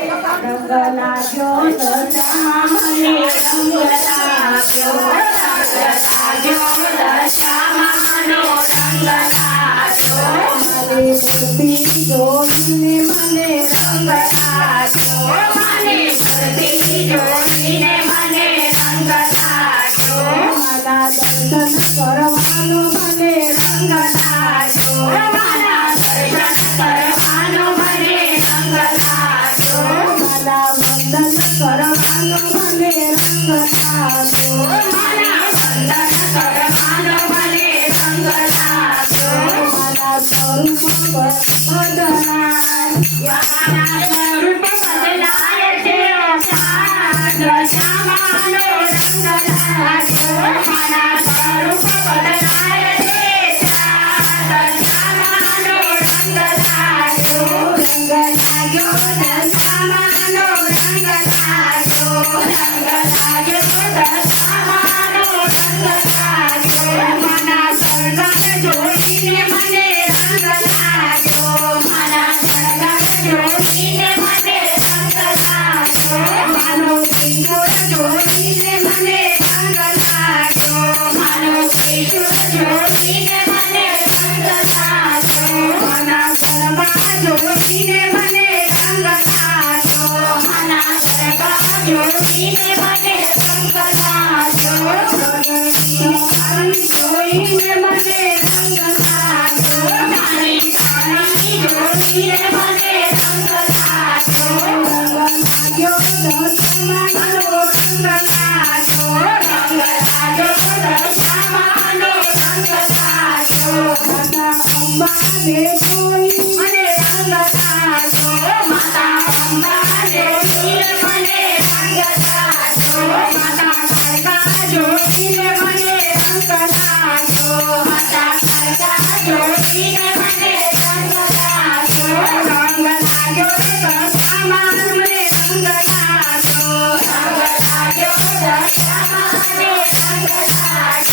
રંગ લાગ્યો દશામાં મને રંગ લાગ્યો મારી મૂર્તિ જોઈને મને રંગ લાગ્યો મારા દર્શન કરવાનો મને રંગ લાગ્યો મારા વંદન કરવાનો મને રંગ લાગ્યો મારા સ્વરૂપ બદલાય છે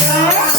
Thank you.